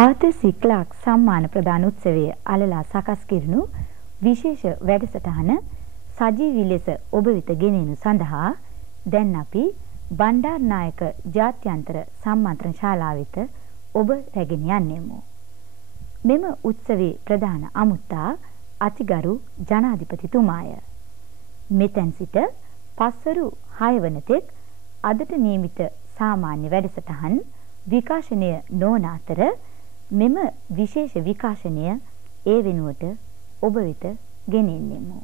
ආර්ථර් සී clerk සම්මාන ප්‍රදාන උත්සවයේ අලලා සකස් කිරුණු විශේෂ වැඩසටහන සජීවී ලෙස ඔබ වෙත ගෙනෙනු සඳහා දැන් අපි බණ්ඩාරනායක ජාත්‍යන්තර සම්මන්ත්‍රණ ශාලාව වෙත ඔබ රැගෙන යන්නෙමු. මෙම උත්සවයේ ප්‍රධාන අමුත්තා අතිගරු ජනාධිපතිතුමාය. මෙතෙන් සිට පස්වරු 6 වන තෙක් අදට නියමිත සාමාන්‍ය වැඩසටහන් විකාශනය නොවන අතර මෙම විශේෂ විකාශනය ඒ වෙනුවට ඔබ වෙත ගෙනෙන්නෙමු.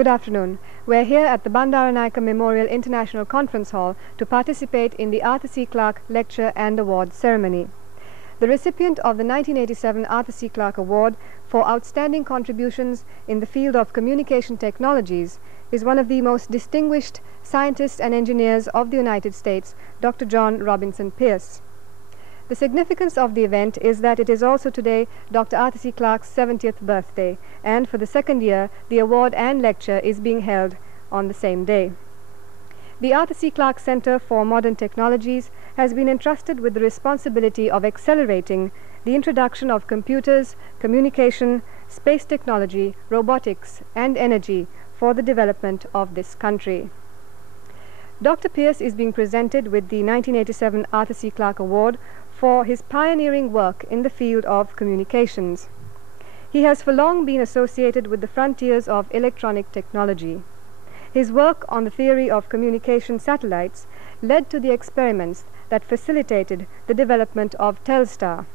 Good afternoon. We're here at the Bandaranaike Memorial International Conference Hall to participate in the Arthur C. Clarke Lecture and Award Ceremony. The recipient of the 1987 Arthur C. Clarke Award for outstanding contributions in the field of communication technologies is one of the most distinguished scientists and engineers of the United States, Dr. John Robinson Pierce. The significance of the event is that it is also today Dr. Arthur C. Clarke's 70th birthday, and for the second year, the award and lecture is being held on the same day. The Arthur C. Clarke Center for Modern Technologies has been entrusted with the responsibility of accelerating the introduction of computers, communication, space technology, robotics, and energy for the development of this country. Dr. Pierce is being presented with the 1987 Arthur C. Clarke Award for his pioneering work in the field of communications. He has for long been associated with the frontiers of electronic technology. His work on the theory of communication satellites led to the experiments that facilitated the development of Telstar,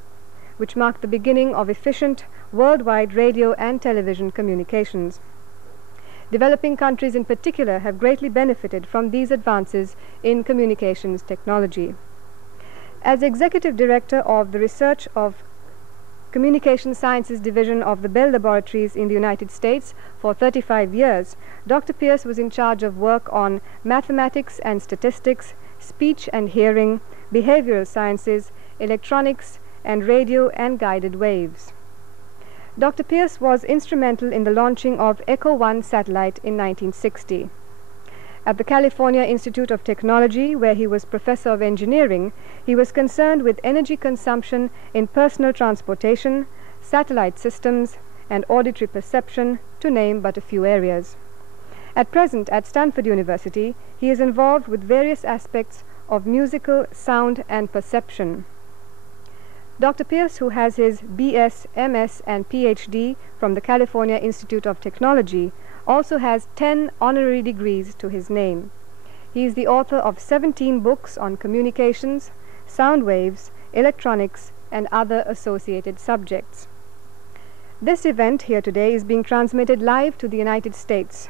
which marked the beginning of efficient worldwide radio and television communications. Developing countries in particular have greatly benefited from these advances in communications technology. As Executive Director of the Research of Communication Sciences Division of the Bell Laboratories in the United States for 35 years, Dr. Pierce was in charge of work on mathematics and statistics, speech and hearing, behavioral sciences, electronics, and radio and guided waves. Dr. Pierce was instrumental in the launching of Echo 1 satellite in 1960. At the California Institute of Technology, where he was professor of engineering, he was concerned with energy consumption in personal transportation, satellite systems, and auditory perception, to name but a few areas. At present, at Stanford University, he is involved with various aspects of musical, sound, and perception. Dr. Pierce, who has his BS, MS, and PhD from the California Institute of Technology, also has 10 honorary degrees to his name. He is the author of 17 books on communications, sound waves, electronics, and other associated subjects. This event here today is being transmitted live to the United States.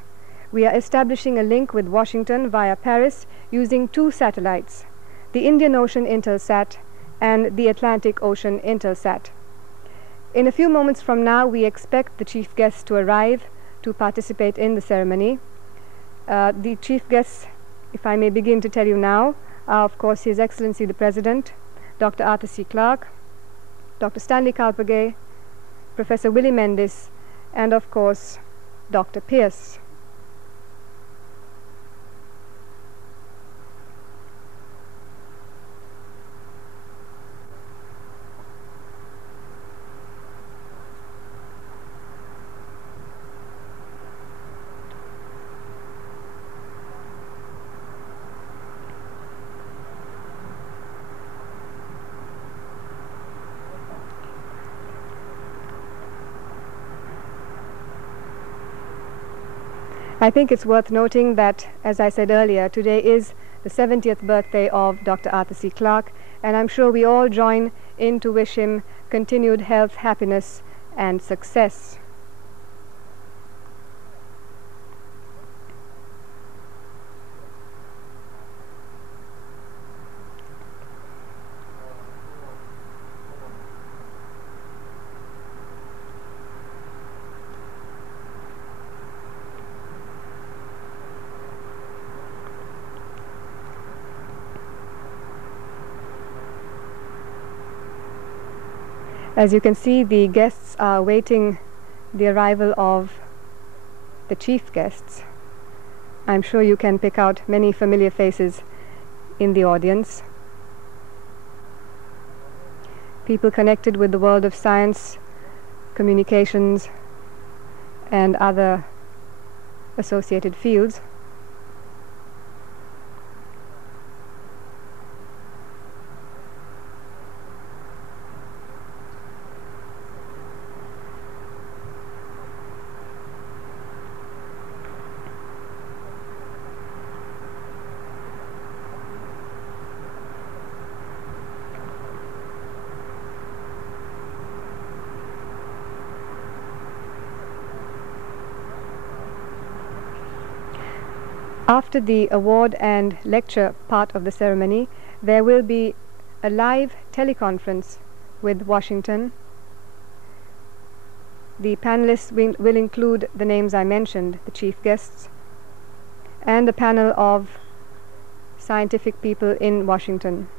We are establishing a link with Washington via Paris using 2 satellites, the Indian Ocean Intelsat and the Atlantic Ocean Intelsat. In a few moments from now, we expect the chief guests to arrive to participate in the ceremony. The chief guests, if I may begin to tell you now, are of course His Excellency the President, Dr. Arthur C. Clarke, Dr. Stanley Kalpagay, Professor Willie Mendis, and of course Dr. Pierce. I think it's worth noting that, as I said earlier, today is the 70th birthday of Dr. Arthur C. Clarke, and I'm sure we all join in to wish him continued health, happiness, and success. As you can see, the guests are awaiting the arrival of the chief guests. I'm sure you can pick out many familiar faces in the audience. People connected with the world of science, communications, and other associated fields. After the award and lecture part of the ceremony, there will be a live teleconference with Washington. The panelists will include the names I mentioned, the chief guests, and a panel of scientific people in Washington.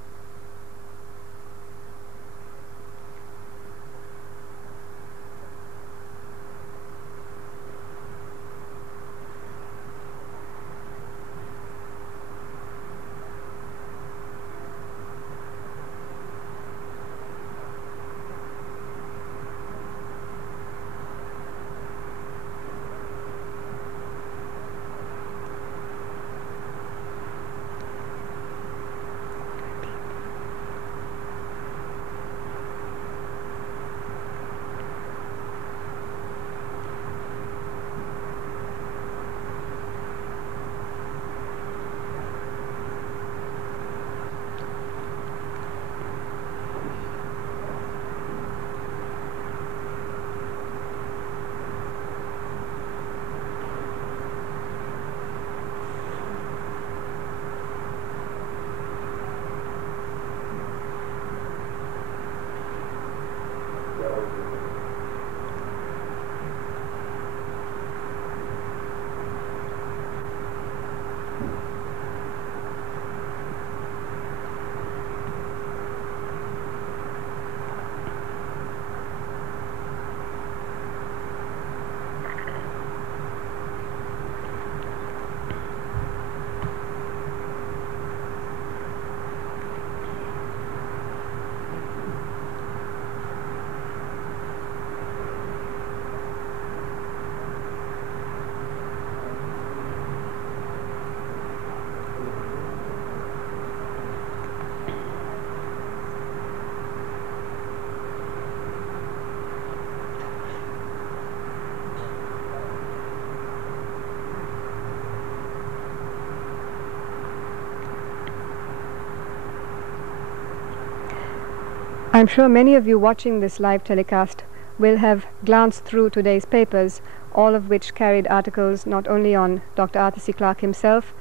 I'm sure many of you watching this live telecast will have glanced through today's papers, all of which carried articles not only on Dr. Arthur C. Clarke himself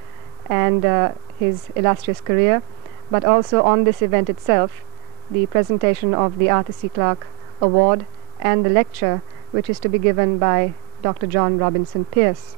and his illustrious career, but also on this event itself, the presentation of the Arthur C. Clarke Award and the lecture which is to be given by Dr. John Robinson Pierce.